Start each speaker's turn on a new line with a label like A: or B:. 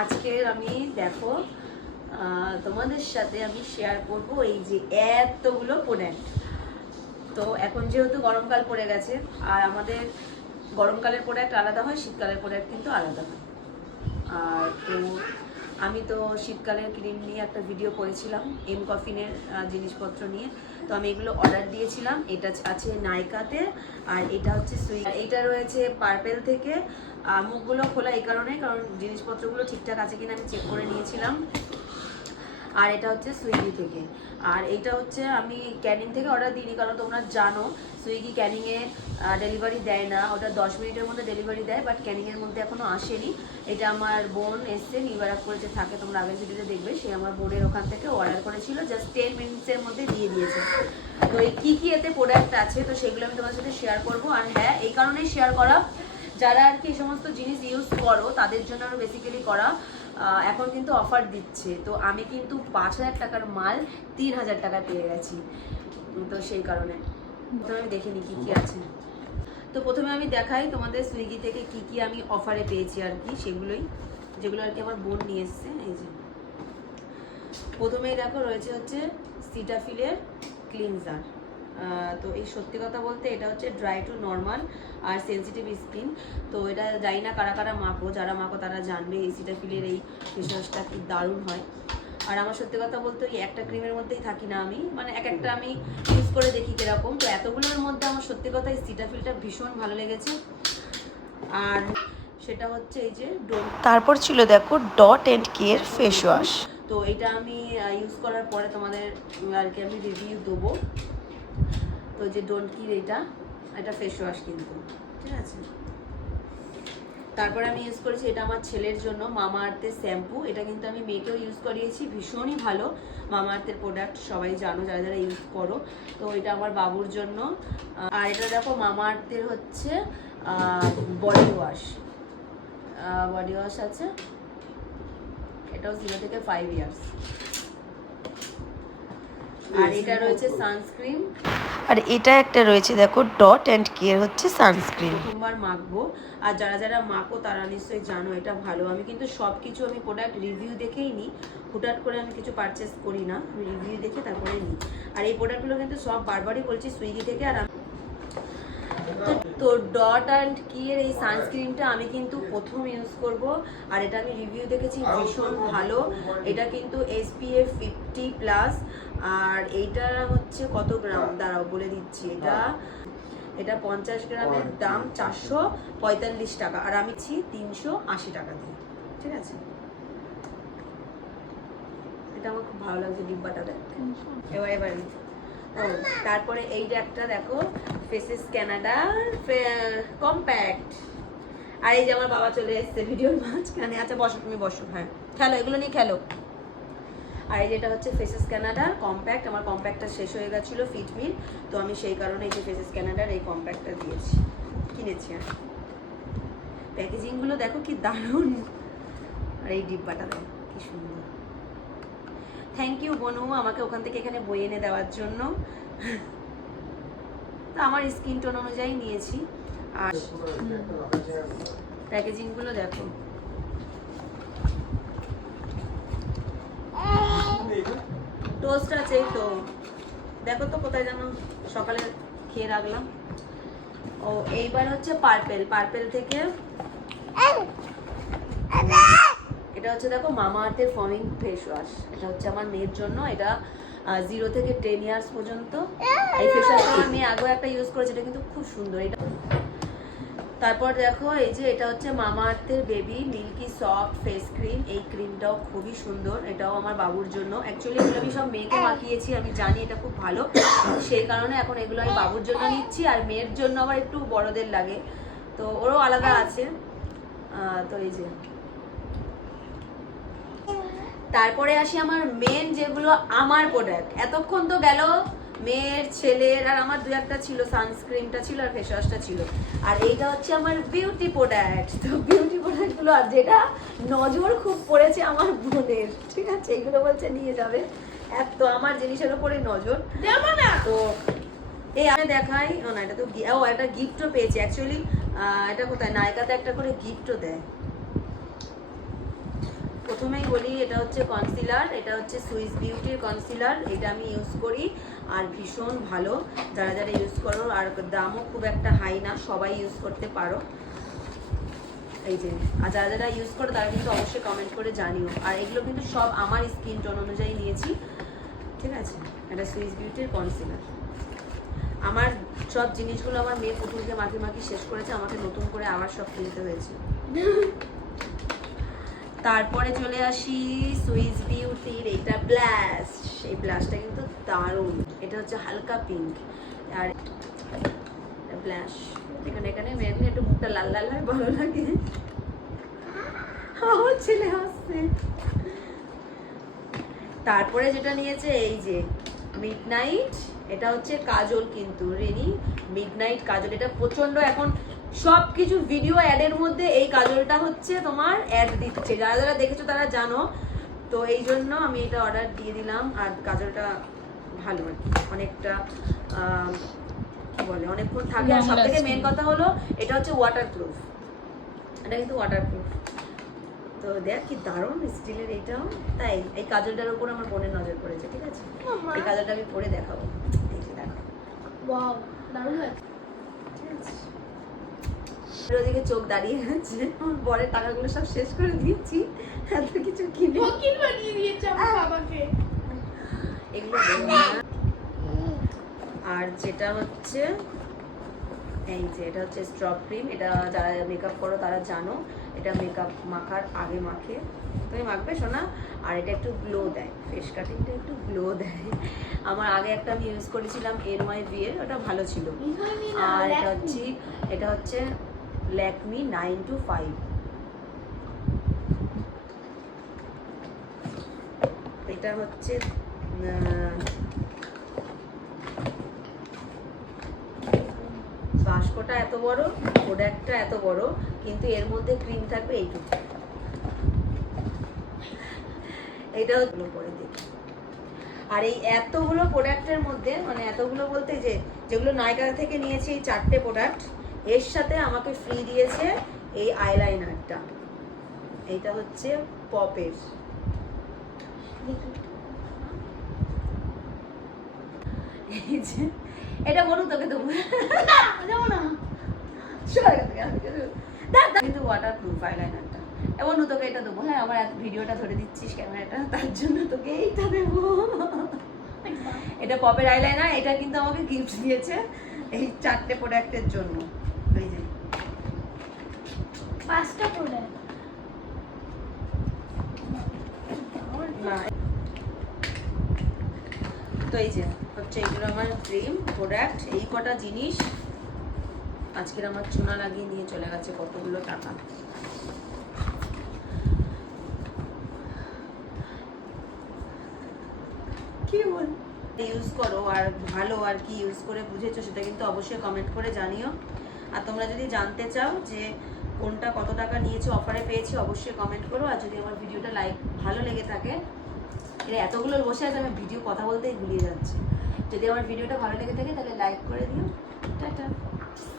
A: আজকের আমি দেখো তোমাদের সাথে আমি শেয়ার করব এই যে এতগুলো প্রোডাক্ট তো এখন যেহেতু গরমকাল পড়ে গেছে, আর আমাদের গরমকালের প্রোডাক্ট আলাদা হয়, শীতকালের প্রোডাক্ট কিন্তু আলাদা হয়। আর তো আমি তো শীতকালের ক্রিম নিয়ে একটা ভিডিও করেছিলাম এম কফিনের জিনিসপত্র নিয়ে। তো আমি এগুলো অর্ডার দিয়েছিলাম। এটা আছে নাইকাতে আর এটা হচ্ছে সুই এটা রয়েছে পার্পেল থেকে। মুখগুলো খোলা এই কারণে কারণ জিনিসপত্রগুলো ঠিকঠাক আছে কিনা আমি চেক করে নিয়েছিলাম। আর এটা হচ্ছে সুইগি থেকে। আর এটা হচ্ছে আমি ক্যানিং থেকে অর্ডার দিইনি, কারণ তোমরা জানো সুইগি ক্যানিংয়ে ডেলিভারি দেয় না। ওটা দশ মিনিটের মধ্যে ডেলিভারি দেয় বাট ক্যানিংয়ের মধ্যে এখনও আসেনি। এটা আমার বোন এসছে নিউ ব্যারাকপুরে যে থাকে, তোমরা আগের ভিডিওতে দেখবে। সে আমার বোনের ওখান থেকে অর্ডার করেছিল জাস্ট টেন মিনিটসের মধ্যে দিয়ে দিয়েছে। তো এই কী কী এতে প্রোডাক্ট আছে, তো সেগুলো আমি তোমার সাথে শেয়ার করব। আর হ্যাঁ এই কারণেই শেয়ার করা, যারা আর কি এই সমস্ত জিনিস ইউজ করো, তাদের জন্য আরও বেসিক্যালি করা এখন কিন্তু অফার দিচ্ছে। তো আমি কিন্তু পাঁচ হাজার টাকার মাল তিন হাজার টাকা পেয়ে গেছি। তো সেই কারণে। প্রথমে আমি দেখিনি কী কী আছে। তো প্রথমে আমি দেখাই তোমাদের সুইগি থেকে কি কি আমি অফারে পেয়েছি আর কি, সেগুলোই। যেগুলো আর কি আমার বোন নিয়ে এসছে, এই যে। প্রথমেই দেখো রয়েছে হচ্ছে সিটাফিলের ক্লিনজার তো এই সত্যি কথা বলতে এটা হচ্ছে ড্রাই টু নর্মাল আর সেনসিটিভ স্কিন তো এটা জানি না কারা কারা মাখো যারা মাখো তারা জানবে এই সিটাফিলের এই ফেসওয়াশটা কি দারুণ হয়। আর আমার সত্যি কথা বলতে ওই একটা ক্রিমের মধ্যেই থাকি না আমি। মানে এক একটা আমি ইউজ করে দেখি কীরকম। তো এতগুলোর মধ্যে আমার সত্যি কথা এই সিটাফিলটা ভীষণ ভালো লেগেছে। আর সেটা হচ্ছে এই যে
B: তারপর ছিল দেখো dot and care face wash
A: তো এটা আমি ইউজ করার পরে তোমাদের আর কি আমি রিভিউ দেবো। তো যে ডোন্ট কির এটা এটা ফেস ওয়াশ কিন্তু। ঠিক আছে? তারপরে আমি ইউজ করেছি এটা আমার ছেলের জন্য, মামা আর্থের শ্যাম্পু। এটা কিন্তু আমি মেয়েকেও ইউজ করিয়েছি, ভীষণই ভালো। মামা আর্থের প্রোডাক্ট সবাই জানো, যারা যারা ইউজ করো। তো এটা আমার বাবুর জন্য। আর এটা দেখো, মামা আর্থের হচ্ছে বডি ওয়াশ বডি ওয়াশ আছে। এটাও জিরো থেকে ফাইভ ইয়ার্স আর এটা রয়েছে সানস্ক্রিন
B: আর এটা একটা রয়েছে দেখো ডট অ্যান্ড কেয়ার হচ্ছে সানস্ক্রিন
A: প্রথমবার মাখবো। আর যারা যারা মাখো তারা নিশ্চয়ই জানো এটা ভালো। আমি কিন্তু সব কিছু আমি প্রোডাক্ট রিভিউ দেখেই নিই। হুটহাট করে আমি কিছু পারচেস করি না। আমি রিভিউ দেখে তারপরে নিই। আর এই প্রোডাক্টগুলো কিন্তু সব বারবারই বলছি সুইগি থেকে। আর তো- তো ডট অ্যান্ড কিয়ের এই সানস্ক্রিনটা আমি কিন্তু প্রথম ইউজ করব। আর এটা আমি রিভিউ দেখেছি ভীষণ ভালো। এটা কিন্তু এসপিএফ ফিফটি প্লাস আর এইটা হচ্ছে কত গ্রাম? দাঁড়াও বলে দিচ্ছি এটা। এটা পঞ্চাশ গ্রামের দাম চারশো পঁয়তাল্লিশ টাকা। আর আমি ছি তিনশো আশি টাকা দিয়ে। ঠিক আছে? এটা আমার খুব ভালো লাগছে ডিব্বাটা দেখ এবার এবার ও তারপরে এই যে একটা দেখো ফেসেস ক্যানাডার কম্প্যাক্ট আর এই যে আমার বাবা চলে এসেছে ভিডিওর মাঝখানে। আচ্ছা বসো তুমি বসো হ্যাঁ। খেলো এগুলো নিয়ে খেলো। আর এই যেটা হচ্ছে ফেসেস ক্যানাডার কম্প্যাক্ট আমার কম্প্যাক্টটা শেষ হয়ে গেছিল ফিটমিল তো আমি সেই কারণে এই যে ফেসেস ক্যানাডার এই কম্প্যাক্টটা দিয়েছি কিনেছি আর প্যাকেজিংগুলো দেখো কি দারুণ। আর এই ডিব্বাটা দেখো কি সুন্দর। থ্যাংক ইউ বনু আমাকে ওখান থেকে এখানে বই এনে দেওয়ার জন্য। তো আমার স্কিন টোন অনুযায়ী নিয়েছি। আর প্যাকেজিংগুলো দেখো। টোস্ট আছে তো। দেখো তো কোথায় যেন সকালে খেয়ে রাখলাম। ও, এইবার হচ্ছে পার্পেল পার্পেল থেকে এটা হচ্ছে দেখো মামা আর্থের ফর্মিং ফেস ওয়াশ এটা হচ্ছে আমার মেয়ের জন্য, এটা জিরো থেকে টেন ইয়ার্স পর্যন্ত। এই ফেস ওয়াশটা আমার মেয়ে আগেও একটা ইউজ করেছে, এটা কিন্তু খুব সুন্দর। এটা তারপর দেখো, এই যে এটা হচ্ছে মামা আর্থের baby milky soft face cream এই ক্রিমটাও খুবই সুন্দর, এটাও আমার বাবুর জন্য। অ্যাকচুয়ালি এগুলো আমি সব মেয়েকে মাখিয়েছি, আমি জানি এটা খুব ভালো। সেই কারণে এখন এগুলো আমি বাবুর জন্য নিচ্ছি, আর মেয়ের জন্য আবার একটু বড়দের লাগে। তো ওরও আলাদা আছে। তো এই যে। তারপরে আসি আমার মেন যেগুলো আমার প্রোডাক্ট এতক্ষণ তো গেল মেয়ের ছেলের আর আমার দু একটা ছিল সানস্ক্রিনটা ছিল আর ফেস ওয়াশটা ছিল। আর এইটা হচ্ছে আমার বিউটি প্রোডাক্ট তো বিউটি প্রোডাক্টগুলো আর যেটা নজর খুব পড়েছে আমার বোনের ঠিক আছে? এইগুলো বলছে নিয়ে যাবে। এত আমার জিনিসের উপরে নজর। তো এই আমি দেখাই। ও না এটা তো ও একটা গিফটও পেয়েছি। অ্যাকচুয়ালি এটা কোথায়? নায়িকাতে একটা করে গিফটও দেয়। প্রথমেই বলি, এটা হচ্ছে কনসিলার এটা হচ্ছে সুইস বিউটির কনসিলার এটা আমি ইউজ করি আর ভীষণ ভালো। যারা যারা ইউজ করো, আর দামও খুব একটা হাই না, সবাই ইউজ করতে পারো। এই যে, আর যারা যারা ইউজ করো, তারা কিন্তু অবশ্যই কমেন্ট করে জানিও। আর এগুলো কিন্তু সব আমার স্কিন টোন অনুযায়ী নিয়েছি। ঠিক আছে? এটা সুইস বিউটির কনসিলার আমার সব জিনিসগুলো আমার মেয়ে পুতুলকে মাখি মাখি শেষ করেছে, আমাকে নতুন করে আবার সব কিনতে হয়েছে। তারপরে চলে আসি সুইস বিউটির এইটা ব্লাশ এই ব্লাশটা কিন্তু দারুণ। এটা হচ্ছে হালকা পিঙ্ক আর ব্লাশ এখানে এখানে মেয়েদের একটু মুখটা লাল লাল হয়, ভালো লাগে। আমার ছেলে হাসছে। তারপরে যেটা নিয়েছে, এই যে মিডনাইট এটা হচ্ছে কাজল কিন্তু। Renee midnight kajal. এটা প্রচণ্ড এখন সব কিছু ভিডিও অ্যাডের মধ্যে এই কাজলটা হচ্ছে তোমার অ্যাড দিচ্ছে যারা যারা দেখেছ তারা জানো। তো এই জন্য আমি এটা অর্ডার দিয়ে দিলাম। আর কাজলটা ভালো আর কি। অনেকটা কি বলে অনেকক্ষণ থাকে। আর
C: Long
A: সব থেকে মেন কথা হলো এটা হচ্ছে ওয়াটার প্রুফ এটা কিন্তু ওয়াটার প্রুফ তো দেখ কি দারুণ স্টিলের এইটাও তাই এই কাজলটার উপর আমার বোনের নজর পড়েছে ঠিক আছে? এই কাজলটা আমি পরে দেখাবো। এই যে দেখো।
C: দারুণ লাগছে।
A: ঠিক আছে? ওদিকে চোখ দাঁড়িয়ে আছে। আমার বরের টাকাগুলো সব শেষ করে দিয়েছি। এত কিছু কিনে
C: ফকির বানিয়ে দিয়েছে আমার বাবাকে?
A: এগুলো। আর যেটা হচ্ছে এই যে এটা হচ্ছে স্ট্রপ ক্রিম এটা যারা মেকআপ করো তারা জানো। এটা মেকআপ মাখার আগে মাখে। তুমি মাখবে শোনা আর এটা একটু গ্লো দেয়। ফেস কাটিংটা একটু গ্লো দেয়। আমার আগে একটা আমি ইউজ করেছিলাম এন ওয়াই বি এর। ওটা ভালো ছিল। আর এটা হচ্ছে এটা হচ্ছে ল্যাকমি নাইন টু ফাইভ এটা হচ্ছে বাস্কটা এত বড়, প্রোডাক্টটা এত বড়, কিন্তু এর মধ্যে ক্রিম থাকবে এইটুকু। এইটা হলো পরে দেখি। আর এই এতগুলো প্রোডাক্টের মধ্যে মানে এতগুলো বলতে যে, যেগুলো নায়িকা থেকে নিয়েছি এই চারটে প্রোডাক্ট এর সাথে আমাকে ফ্রি দিয়েছে এই আইলাইনারটা এইটা হচ্ছে পপের। এটা বলুন তোকে দেবো
C: যাব না।
A: কিন্তু ওয়াটার প্রুফ আইলাইনারটা এমন তোকে এটা দেবো। হ্যাঁ আমার এত ভিডিওটা ধরে দিচ্ছিস ক্যামেরাটা তার জন্য তোকে এইটা দেবো। এটা পপের আইলাইনার এটা কিন্তু আমাকে গিফট দিয়েছে এই চারটে প্রোডাক্টের জন্য। তো এই যে, হচ্ছে এগুলো আমার ক্রিম প্রোডাক্ট এই কটা জিনিস আজকের আমার চুনা লাগিয়ে নিয়ে চলে গেছে কতগুলো টাকা। কি ইউজ করো আর ভালো আর কি ইউজ করে বুঝেছ সেটা কিন্তু অবশ্যই কমেন্ট করে জানিও। আর তোমরা যদি জানতে চাও যে কোনটা কত টাকা নিয়েছো অফারে পেয়েছি, অবশ্যই কমেন্ট করো। আর যদি আমার ভিডিওটা লাইক ভালো লেগে থাকে, এর এতগুলো বসে আছে, আমি ভিডিও কথা বলতেই ভুলিয়ে যাচ্ছি। যদি আমার ভিডিওটা ভালো লেগে থাকে, তাহলে লাইক করে দিও। টাটা।